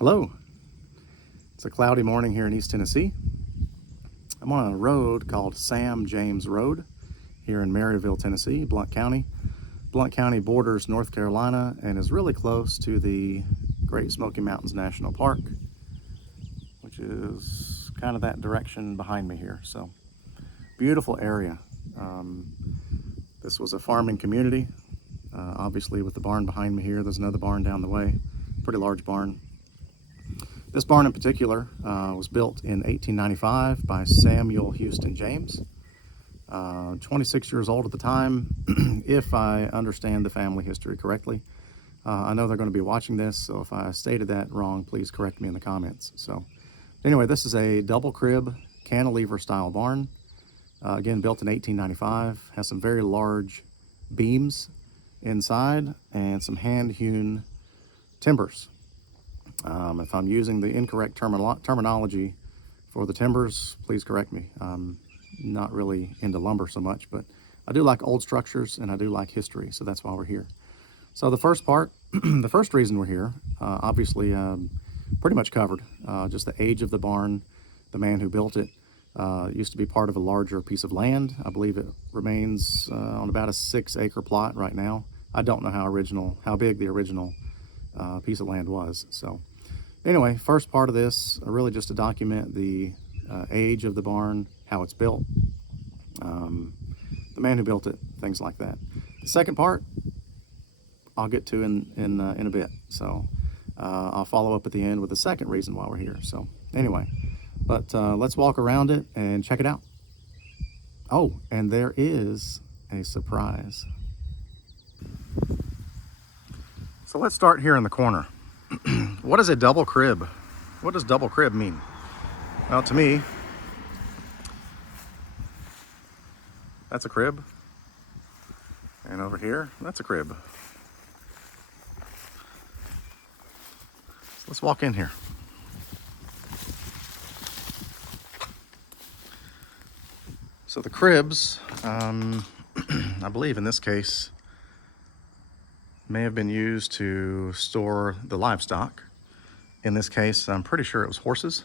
Hello. It's a cloudy morning here in East Tennessee. I'm on a road called Sam James Road here in Maryville, Tennessee, Blount County. Blount County borders North Carolina and is really close to the Great Smoky Mountains National Park, which is kind of that direction behind me here. So, beautiful area. This was a farming community. Obviously with the barn behind me here, there's another barn down the way, pretty large barn. This barn in particular was built in 1895 by Samuel Houston James. 26 years old at the time, if I understand the family history correctly. I know they're going to be watching this, so if I stated that wrong, please correct me in the comments. So anyway, this is a double crib cantilever style barn. Again, built in 1895, has some very large beams inside and some hand hewn timbers. If I'm using the incorrect terminology for the timbers, please correct me. I'm not really into lumber so much, but I do like old structures and I do like history, so that's why we're here. So the first part, the first reason we're here, obviously pretty much covered, just the age of the barn, the man who built it. Used to be part of a larger piece of land. I believe it remains on about a 6-acre plot right now. I don't know how big the original piece of land was. So anyway, first part of this, really just to document the age of the barn, how it's built, the man who built it, things like that. The second part, I'll get to in a bit. So I'll follow up at the end with the second reason why we're here. So anyway, but let's walk around it and check it out. Oh, and there is a surprise. So let's start here in the corner. What is a double crib? What does double crib mean? Well, to me, that's a crib. And over here, that's a crib. So let's walk in here. So the cribs, I believe in this case, may have been used to store the livestock. In this case, I'm pretty sure it was horses.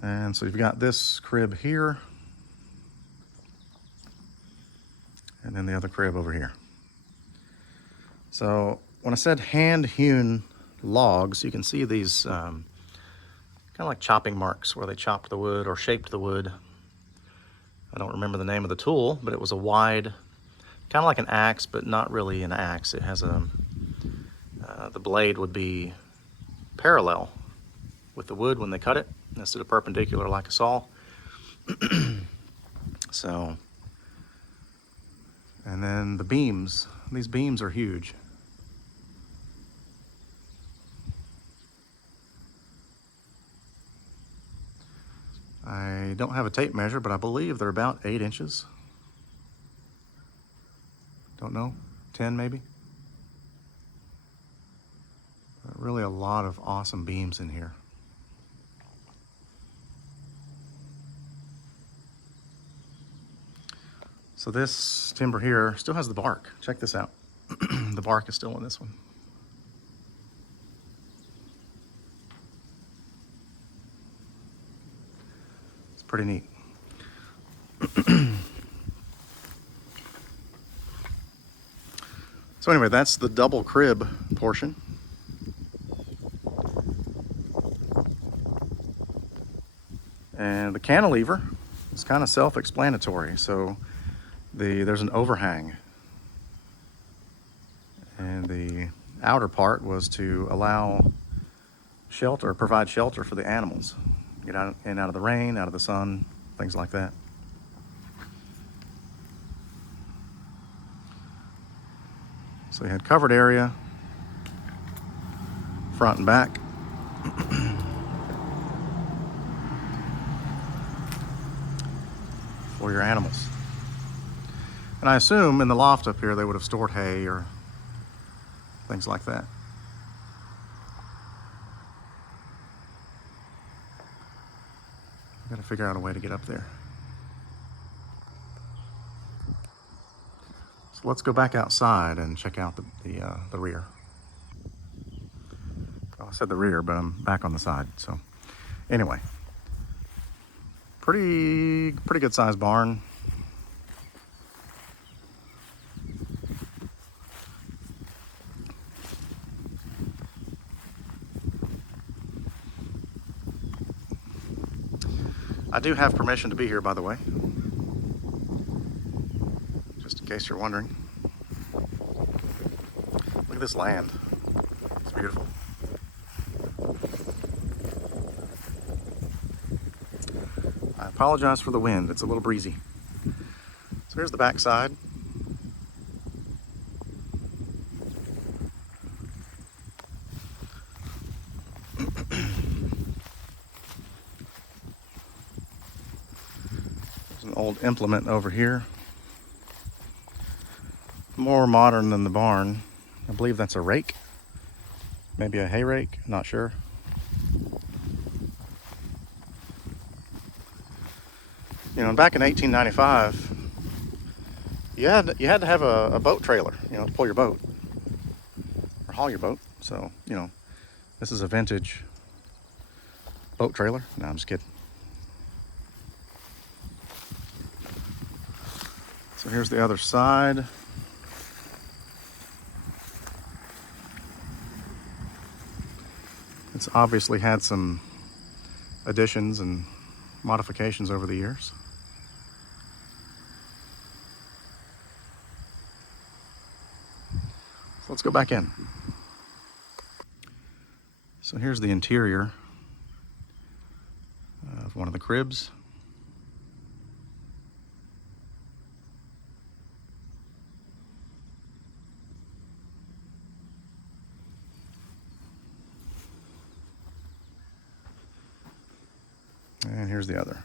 And so you've got this crib here, and then the other crib over here. So when I said hand-hewn logs, you can see these kind of like chopping marks where they chopped the wood or shaped the wood. I don't remember the name of the tool, but it was a wide, kind of like an axe, but not really an axe. It has the blade would be parallel with the wood when they cut it, instead of perpendicular like a saw. So, and then the beams, these beams are huge. I don't have a tape measure, but I believe they're about 8 inches. Don't know, 10 maybe. Really a lot of awesome beams in here. So this timber here still has the bark. Check this out. The bark is still in this one. It's pretty neat. So anyway, that's the double crib portion. And the cantilever is kind of self-explanatory. So there's an overhang. And the outer part was to allow shelter, provide shelter for the animals. Get out and out of the rain, out of the sun, things like that. So you had covered area, front and back. For your animals. And I assume in the loft up here they would have stored hay or things like that. I've got to figure out a way to get up there. So let's go back outside and check out the rear. I said the rear, but I'm back on the side. So anyway, pretty good sized barn. I do have permission to be here, by the way, just in case you're wondering. Look at this land. It's beautiful. I apologize for the wind. It's a little breezy. So here's the back side. There's an old implement over here. More modern than the barn. I believe that's a rake. Maybe a hay rake, not sure. You know, back in 1895, you had to have a boat trailer, you know, to pull your boat or haul your boat. So, you know, this is a vintage boat trailer. No, I'm just kidding. So here's the other side. It's obviously had some additions and modifications over the years. So let's go back in. So here's the interior of one of the cribs. And here's the other.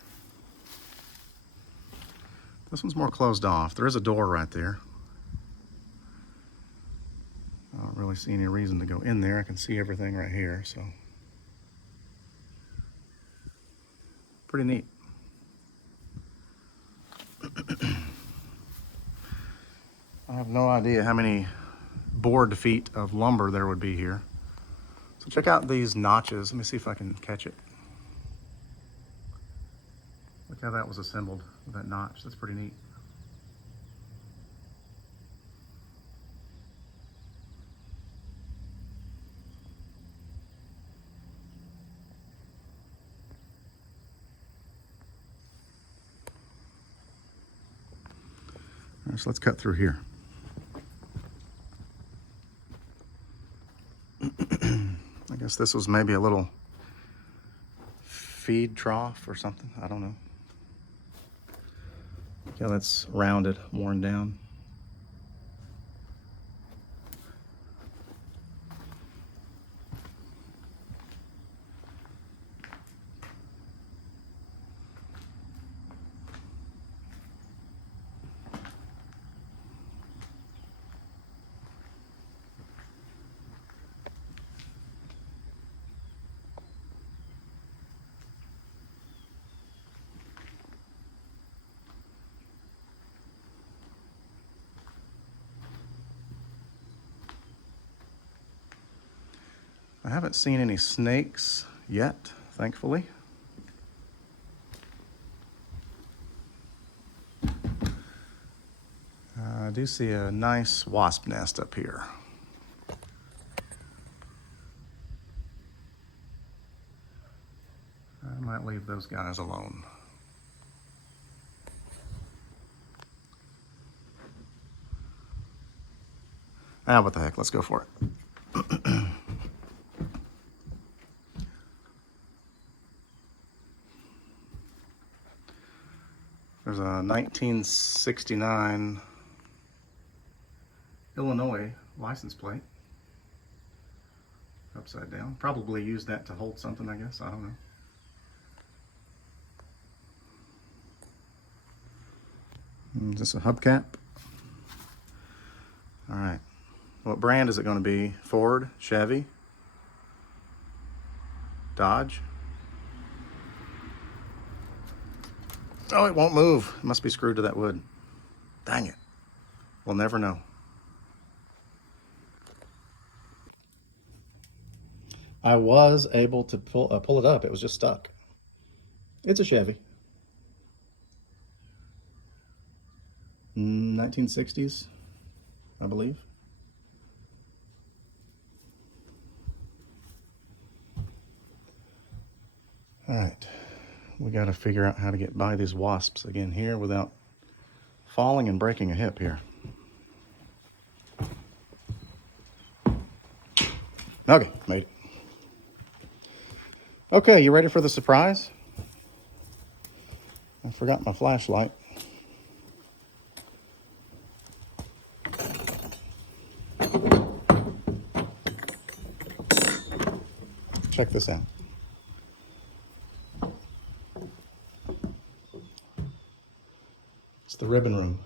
This one's more closed off. There is a door right there. I don't really see any reason to go in there. I can see everything right here, so. Pretty neat. I have no idea how many board feet of lumber there would be here. So check out these notches. Let me see if I can catch it. Look how that was assembled with that notch. That's pretty neat. All right, so let's cut through here. I guess this was maybe a little feed trough or something. I don't know. Yeah, that's rounded, worn down. I haven't seen any snakes yet, thankfully. I do see a nice wasp nest up here. I might leave those guys alone. Ah, what the heck, let's go for it. There's a 1969 Illinois license plate. Upside down. Probably used that to hold something, I guess. I don't know. Is this a hubcap? All right. What brand is it going to be? Ford, Chevy, Dodge? Oh, it won't move. It must be screwed to that wood. Dang it. We'll never know. I was able to pull it up. It was just stuck. It's a Chevy. 1960s, I believe. All right, we got to figure out how to get by these wasps again here without falling and breaking a hip here. Okay, made it. Okay, you ready for the surprise? I forgot my flashlight. Check this out. It's the ribbon room.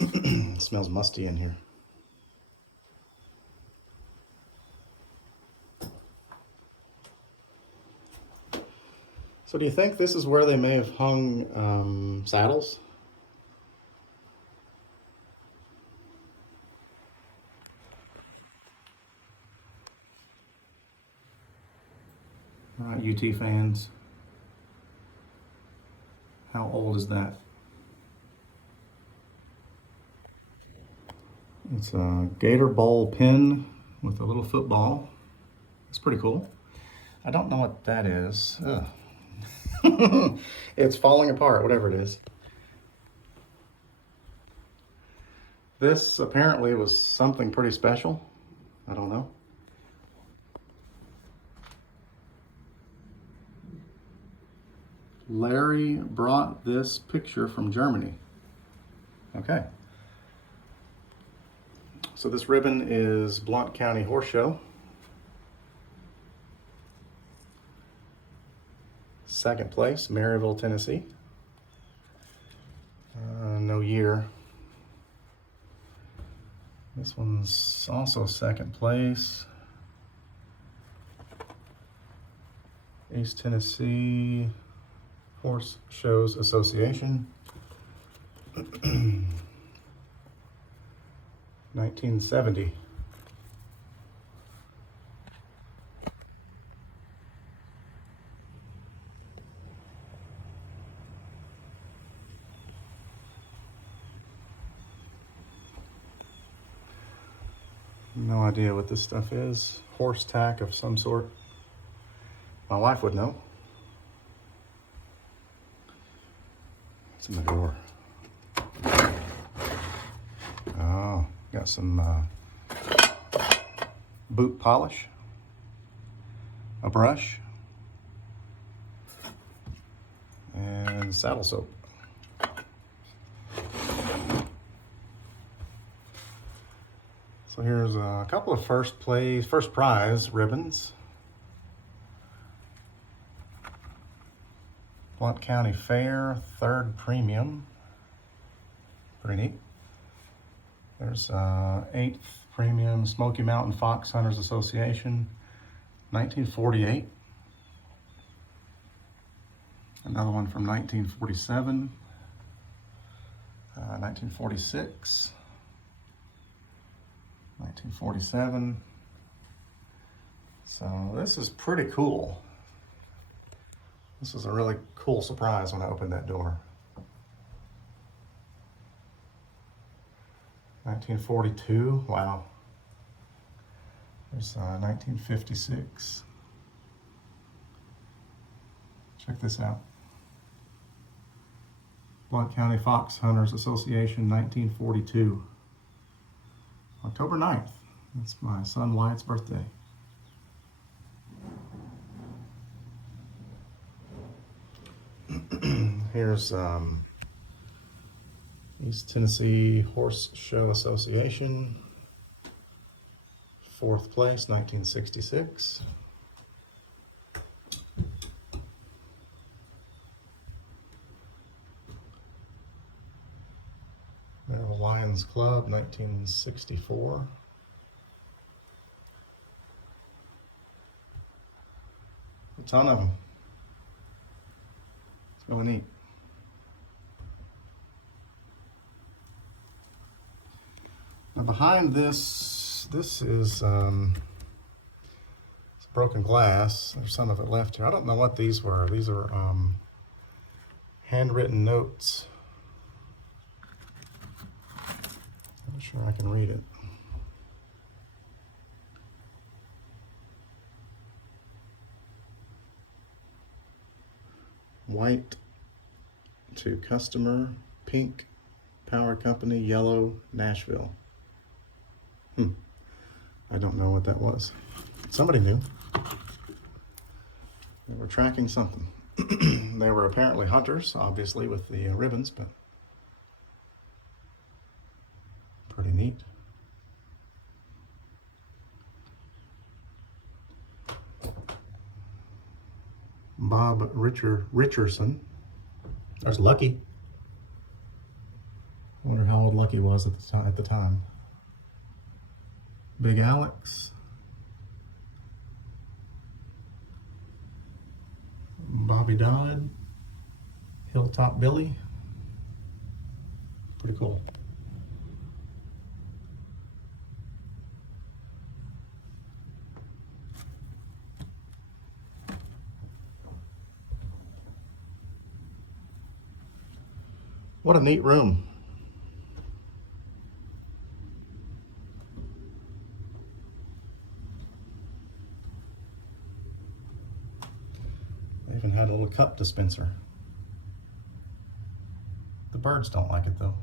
It smells musty in here. So do you think this is where they may have hung saddles? UT fans. How old is that? It's a Gator Bowl pin with a little football. It's pretty cool. I don't know what that is. It's falling apart, whatever it is. This apparently was something pretty special. I don't know. Larry brought this picture from Germany. Okay. So this ribbon is Blount County Horse Show. Second place, Maryville, Tennessee. No year. This one's also second place. East Tennessee Horse Shows Association. 1970. No idea what this stuff is. Horse tack of some sort. My wife would know. What's in the door? Oh, got some boot polish, a brush, and saddle soap. So here's a couple of first prize ribbons. Blount County Fair, third premium. Pretty neat. There's 8th premium Smoky Mountain Fox Hunters Association, 1948. Another one from 1947, 1946. 1947. So this is pretty cool. This is a really cool surprise when I opened that door. 1942, wow. There's 1956. Check this out. Blount County Fox Hunters Association, 1942. October 9th. That's my son Wyatt's birthday. Here's East Tennessee Horse Show Association, 4th place, 1966. Maryville Lions Club, 1964. A ton of them. It's really neat. Now behind this This is it's broken glass. There's some of it left here. I don't know what these were. These are handwritten notes. I'm not sure I can read it. White to customer, pink, power company, yellow, Nashville. I don't know what that was. Somebody knew. They were tracking something. They were apparently hunters, obviously, with the ribbons, but pretty neat. Bob Richardson. There's Lucky. I wonder how old Lucky was at the time. Big Alex. Bobby Dodd. Hilltop Billy. Pretty cool. What a neat room. They even had a little cup dispenser. The birds don't like it though.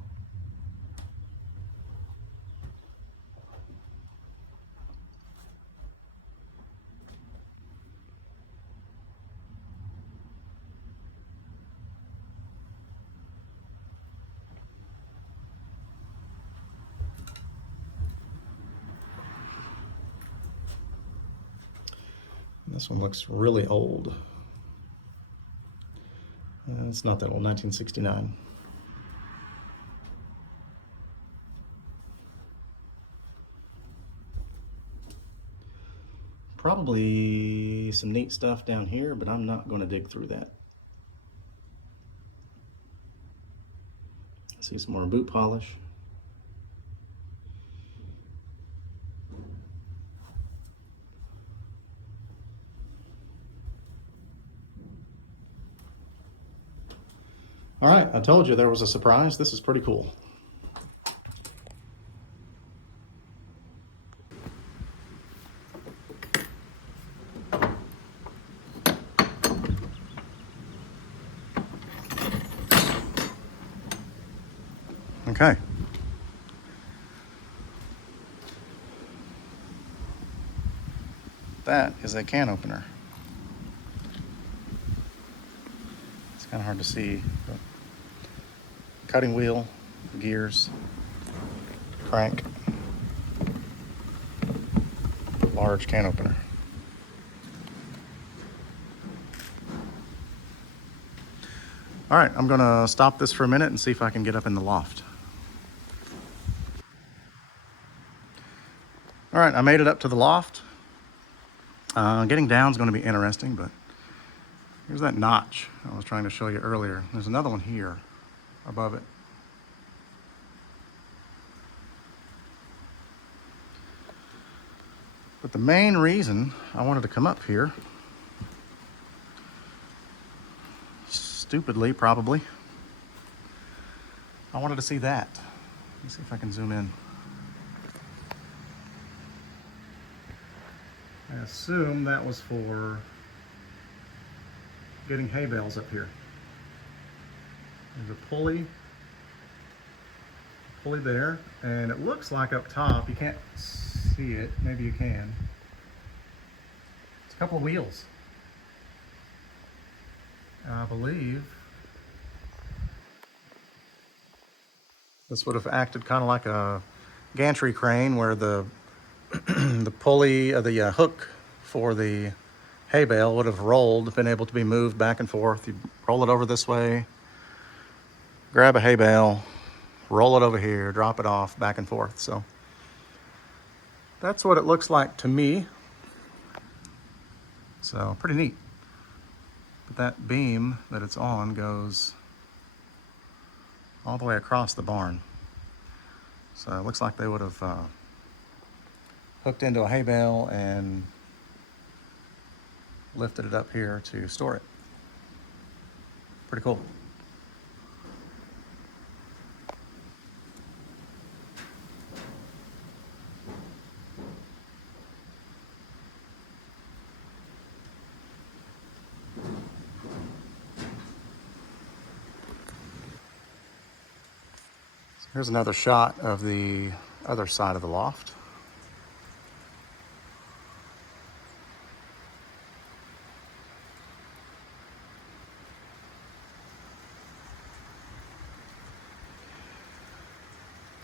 This one looks really old. It's not that old, 1969. Probably some neat stuff down here, but I'm not going to dig through that. See some more boot polish. All right, I told you there was a surprise. This is pretty cool. Okay. That is a can opener. It's kind of hard to see, but cutting wheel, gears, crank, large can opener. All right, I'm gonna stop this for a minute and see if I can get up in the loft. All right, I made it up to the loft. Getting down is gonna be interesting, but here's that notch I was trying to show you earlier. There's another one here above it. But the main reason I wanted to come up here, stupidly probably, I wanted to see that. Let's see if I can zoom in. I assume that was for getting hay bales up here. There's a pulley there, and it looks like up top, you can't see it, maybe you can. It's a couple of wheels. And I believe this would have acted kind of like a gantry crane where the the pulley, the hook for the hay bale would have rolled, been able to be moved back and forth. You roll it over this way, grab a hay bale, roll it over here, drop it off, back and forth. So that's what it looks like to me. So pretty neat. But that beam that it's on goes all the way across the barn. So it looks like they would have hooked into a hay bale and lifted it up here to store it. Pretty cool. Here's another shot of the other side of the loft.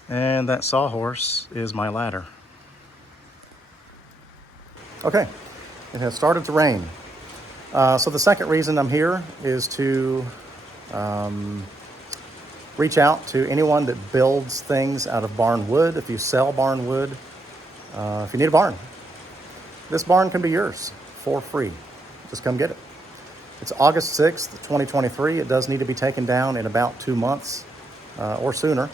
And that sawhorse is my ladder. Okay, it has started to rain. So the second reason I'm here is to reach out to anyone that builds things out of barn wood. If you sell barn wood, if you need a barn, this barn can be yours for free. Just come get it. It's August 6th, 2023. It does need to be taken down in about 2 months or sooner.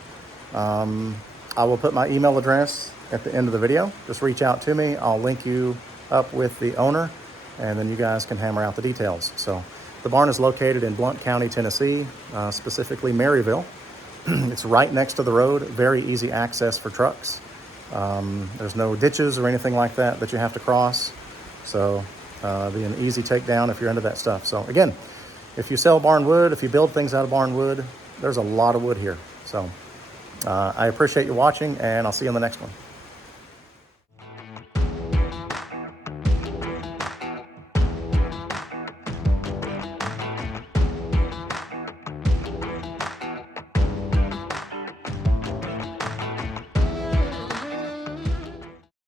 I will put my email address at the end of the video. Just reach out to me. I'll link you up with the owner, and then you guys can hammer out the details. So the barn is located in Blount County, Tennessee, specifically Maryville. It's right next to the road, very easy access for trucks. There's no ditches or anything like that that you have to cross. So be an easy takedown if you're into that stuff. So again, if you sell barn wood, if you build things out of barn wood, there's a lot of wood here. So I appreciate you watching, and I'll see you on the next one.